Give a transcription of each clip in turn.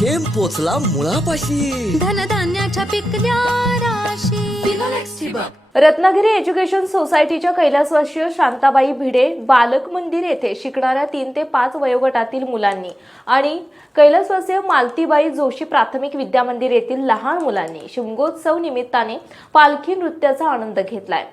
थेंब पोचला मुळापाशी. धनधान्याच्या पिकल्या राशी. रत्नागिरी एज्युकेशन सोसायटीच्या कैलासवासीय शांताबाई भिडे बालक मंदिर येथे शिकणाऱ्या तीन ते पाच वयोगटातील मुलांनी आणि कैलासवासीय मालतीबाई जोशी प्राथमिक विद्यामंदिर येथील लहान मुलांनी शिमगोत्सव निमित्ताने पालखी नृत्याचा आनंद घेतलाय.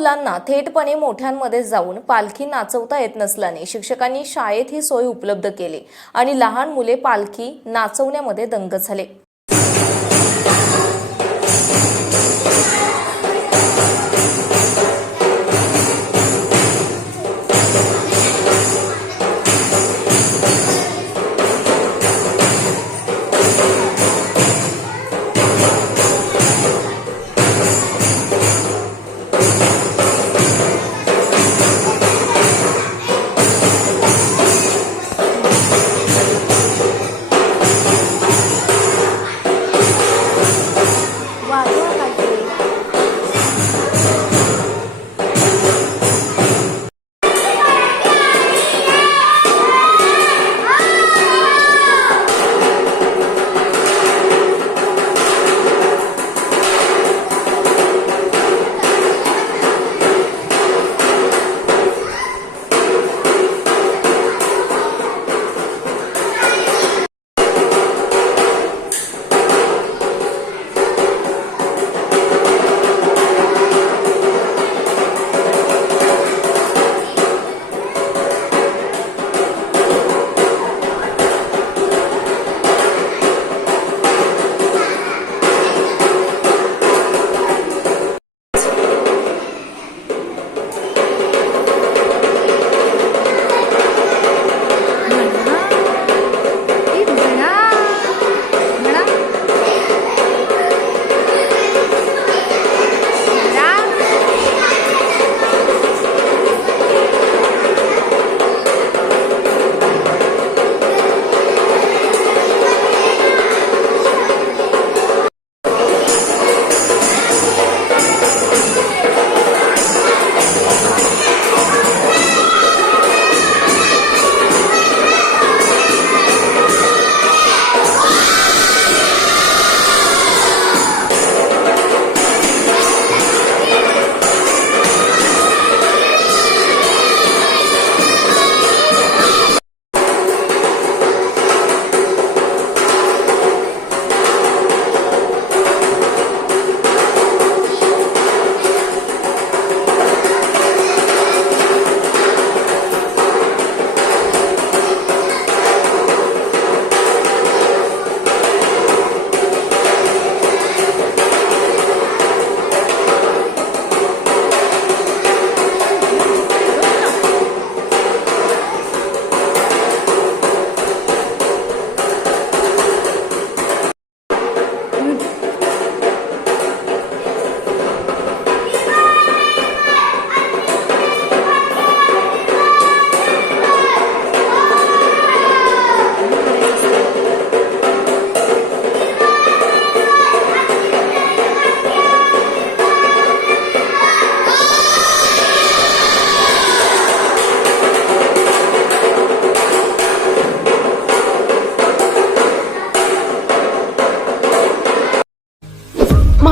मुलांना थेटपणे मोठ्यांमध्ये जाऊन पालखी नाचवता येत नसल्याने शिक्षकांनी शाळेत ही सोय उपलब्ध केली आणि लहान मुले पालखी नाचवण्यामध्ये दंग झाले.